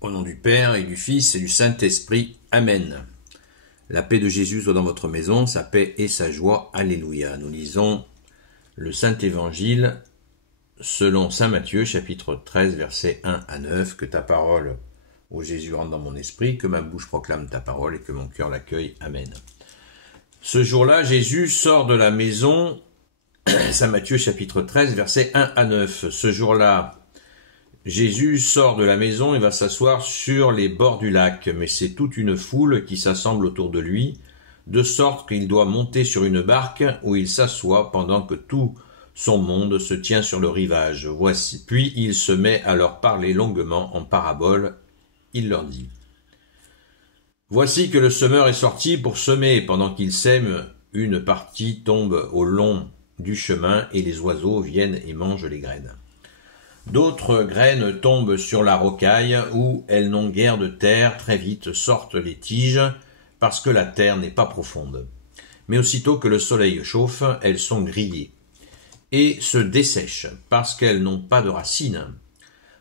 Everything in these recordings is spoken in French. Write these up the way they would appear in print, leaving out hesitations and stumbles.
Au nom du Père et du Fils et du Saint-Esprit. Amen. La paix de Jésus soit dans votre maison, sa paix et sa joie. Alléluia. Nous lisons le Saint-Évangile selon Saint Matthieu, chapitre 13, versets 1 à 9. Que ta parole, ô Jésus, rentre dans mon esprit, que ma bouche proclame ta parole et que mon cœur l'accueille. Amen. Ce jour-là, Jésus sort de la maison, Saint Matthieu, chapitre 13, versets 1 à 9. Ce jour-là, Jésus sort de la maison et va s'asseoir sur les bords du lac, mais c'est toute une foule qui s'assemble autour de lui, de sorte qu'il doit monter sur une barque où il s'assoit pendant que tout son monde se tient sur le rivage. Voici. Puis il se met à leur parler longuement en parabole. Il leur dit : Voici que le semeur est sorti pour semer. Pendant qu'il sème, une partie tombe au long du chemin et les oiseaux viennent et mangent les graines. D'autres graines tombent sur la rocaille où elles n'ont guère de terre, très vite sortent les tiges parce que la terre n'est pas profonde. Mais aussitôt que le soleil chauffe, elles sont grillées et se dessèchent parce qu'elles n'ont pas de racines.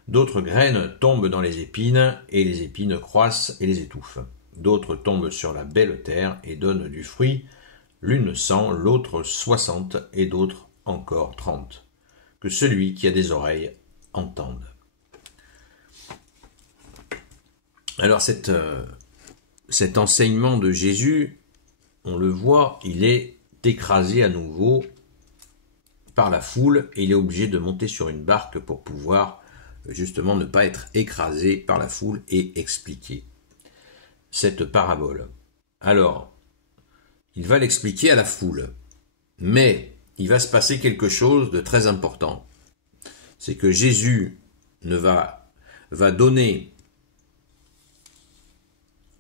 D'autres graines tombent dans les épines et les épines croissent et les étouffent. D'autres tombent sur la belle terre et donnent du fruit, l'une 100, l'autre 60 et d'autres encore 30. Que celui qui a des oreilles entende. Alors cet enseignement de Jésus, on le voit, il est écrasé à nouveau par la foule et il est obligé de monter sur une barque pour pouvoir justement ne pas être écrasé par la foule et expliquer cette parabole. Alors, il va l'expliquer à la foule, mais il va se passer quelque chose de très important. C'est que Jésus va donner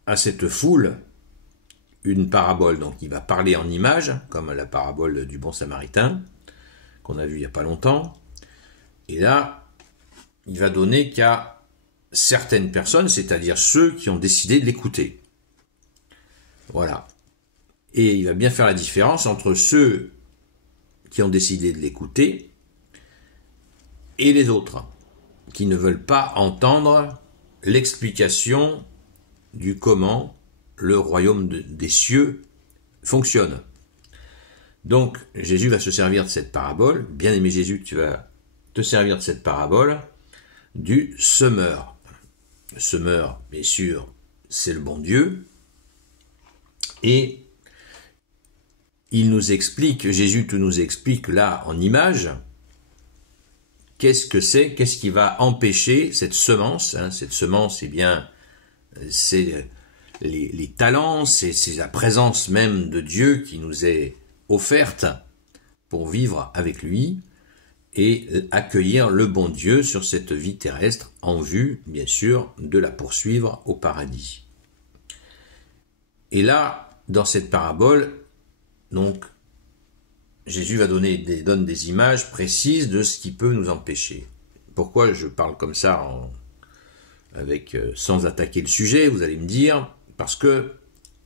à cette foule une parabole. Donc il va parler en images, comme la parabole du bon samaritain, qu'on a vu il n'y a pas longtemps. Et là, il va donner qu'à certaines personnes, c'est-à-dire ceux qui ont décidé de l'écouter. Voilà. Et il va bien faire la différence entre ceux qui ont décidé de l'écouter et les autres, qui ne veulent pas entendre l'explication du comment le royaume des cieux fonctionne. Donc, Jésus va se servir de cette parabole, bien-aimé Jésus, tu vas te servir de cette parabole, du semeur. Le semeur, bien sûr, c'est le bon Dieu, et il nous explique, Jésus tout nous explique là en images, qu'est-ce que c'est, qu'est-ce qui va empêcher cette semence, cette semence, eh bien, c'est les talents, c'est la présence même de Dieu qui nous est offerte pour vivre avec lui et accueillir le bon Dieu sur cette vie terrestre en vue, bien sûr, de la poursuivre au paradis. Et là, dans cette parabole, donc, Jésus donne des images précises de ce qui peut nous empêcher. Pourquoi je parle comme ça sans attaquer le sujet, vous allez me dire, parce que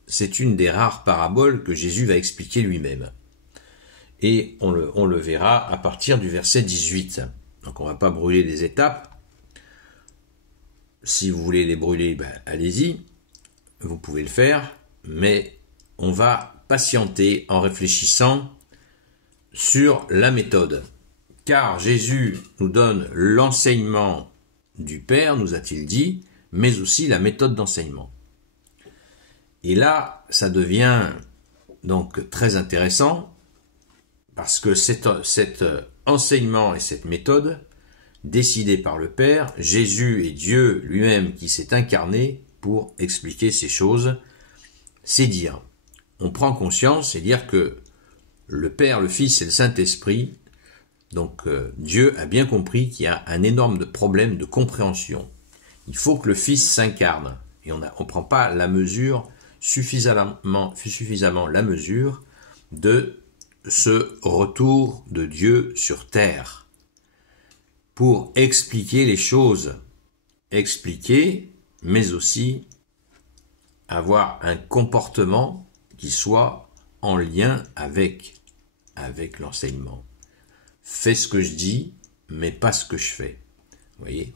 c'est une des rares paraboles que Jésus va expliquer lui-même. Et on le verra à partir du verset 18. Donc on ne va pas brûler les étapes. Si vous voulez les brûler, allez-y, vous pouvez le faire, mais on va patienter en réfléchissant sur la méthode. Car Jésus nous donne l'enseignement du Père, nous a-t-il dit, mais aussi la méthode d'enseignement. Et là, ça devient donc très intéressant, parce que cet enseignement et cette méthode, décidée par le Père, Jésus est Dieu lui-même qui s'est incarné pour expliquer ces choses, c'est dire, on prend conscience et dire que le Père, le Fils et le Saint-Esprit, donc Dieu a bien compris qu'il y a un énorme problème de compréhension. Il faut que le Fils s'incarne. Et on ne prend pas la mesure, suffisamment la mesure de ce retour de Dieu sur terre. Pour expliquer les choses. Expliquer, mais aussi avoir un comportement qui soit en lien avec l'enseignement. Fais ce que je dis, mais pas ce que je fais. Vous voyez,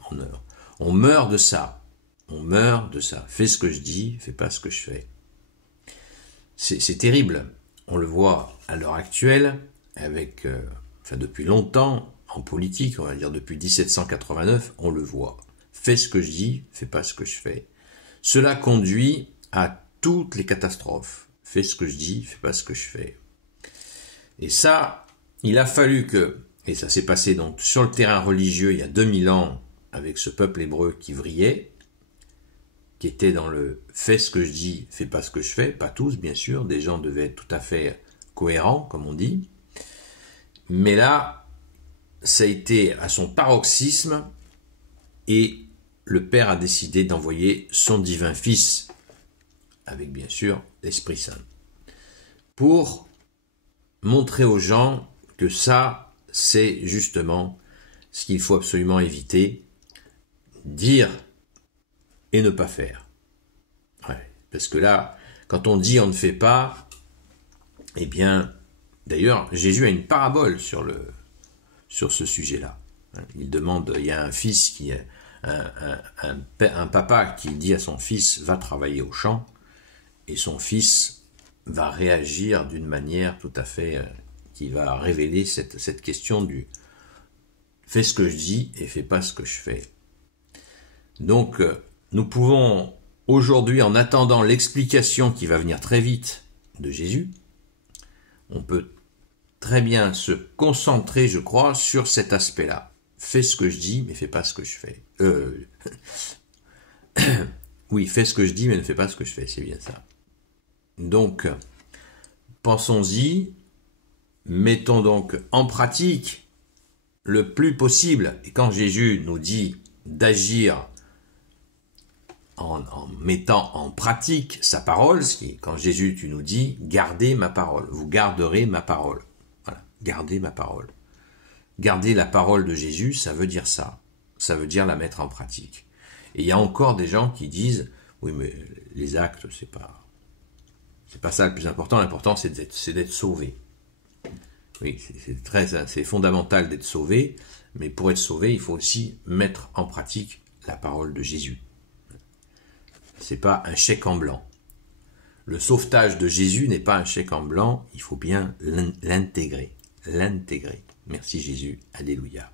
on meurt de ça. on meurt de ça. Fais ce que je dis, fais pas ce que je fais. C'est terrible. On le voit à l'heure actuelle, avec, depuis longtemps, en politique, on va dire depuis 1789, on le voit. Fais ce que je dis, fais pas ce que je fais. Cela conduit à toutes les catastrophes. Fais ce que je dis, fais pas ce que je fais. Et ça, il a fallu que, et ça s'est passé donc sur le terrain religieux il y a 2000 ans, avec ce peuple hébreu qui vrillait, qui était dans le « fais ce que je dis, fais pas ce que je fais », pas tous bien sûr, des gens devaient être tout à fait cohérents, comme on dit, mais là, ça a été à son paroxysme, et le Père a décidé d'envoyer son divin Fils, avec bien sûr l'Esprit Saint, pour montrer aux gens que ça, c'est justement ce qu'il faut absolument éviter, dire et ne pas faire. Ouais, parce que là, quand on dit on ne fait pas, eh bien, d'ailleurs, Jésus a une parabole sur ce sujet-là. Il demande, il y a un fils qui est un papa qui dit à son fils va travailler au champ, et son fils va réagir d'une manière tout à fait qui va révéler cette question du fais ce que je dis et fais pas ce que je fais. Donc nous pouvons aujourd'hui, en attendant l'explication qui va venir très vite de Jésus, on peut très bien se concentrer, je crois, sur cet aspect-là. Fais ce que je dis, mais fais pas ce que je fais. Oui, fais ce que je dis, mais ne fais pas ce que je fais, c'est bien ça. Donc, pensons-y, mettons donc en pratique le plus possible. Et quand Jésus nous dit d'agir en mettant en pratique sa parole, quand Jésus tu nous dis gardez ma parole, vous garderez ma parole. Voilà, gardez ma parole. Garder la parole de Jésus, ça veut dire ça. Ça veut dire la mettre en pratique. Et il y a encore des gens qui disent oui, mais les actes, c'est pas ça le plus important. L'important, c'est d'être sauvé. Oui, c'est fondamental d'être sauvé, mais pour être sauvé, il faut aussi mettre en pratique la parole de Jésus. C'est pas un chèque en blanc. Le sauvetage de Jésus n'est pas un chèque en blanc, il faut bien l'intégrer. L'intégrer. Merci Jésus, alléluia.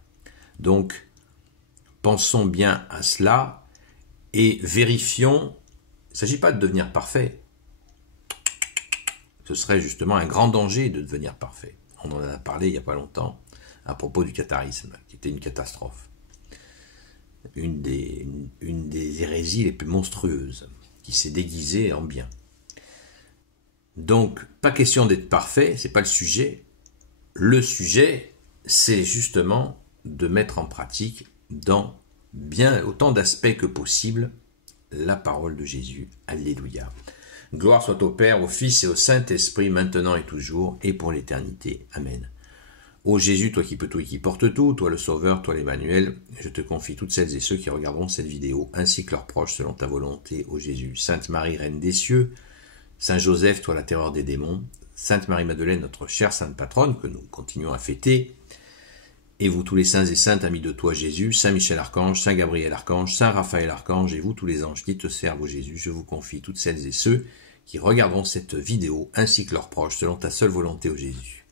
Donc, pensons bien à cela et vérifions. Il ne s'agit pas de devenir parfait. Ce serait justement un grand danger de devenir parfait. On en a parlé il n'y a pas longtemps à propos du catharisme, qui était une catastrophe. Une des hérésies les plus monstrueuses, qui s'est déguisée en bien. Donc, pas question d'être parfait, c'est pas le sujet. Le sujet, c'est justement de mettre en pratique dans bien autant d'aspects que possible la parole de Jésus. Alléluia. Gloire soit au Père, au Fils et au Saint-Esprit, maintenant et toujours, et pour l'éternité. Amen. Ô Jésus, toi qui peux tout et qui portes tout, toi le Sauveur, toi l'Emmanuel, je te confie toutes celles et ceux qui regarderont cette vidéo, ainsi que leurs proches, selon ta volonté, ô Jésus. Sainte Marie, Reine des cieux, Saint Joseph, toi la terreur des démons, Sainte Marie-Madeleine, notre chère Sainte Patronne, que nous continuons à fêter, et vous tous les saints et saintes amis de toi Jésus, Saint Michel Archange, Saint Gabriel Archange, Saint Raphaël Archange, et vous tous les anges qui te servent, ô Jésus, je vous confie toutes celles et ceux qui regarderont cette vidéo, ainsi que leurs proches, selon ta seule volonté, ô Jésus.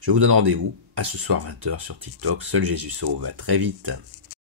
Je vous donne rendez-vous à ce soir 20h sur TikTok. Seul Jésus sauve. À très vite.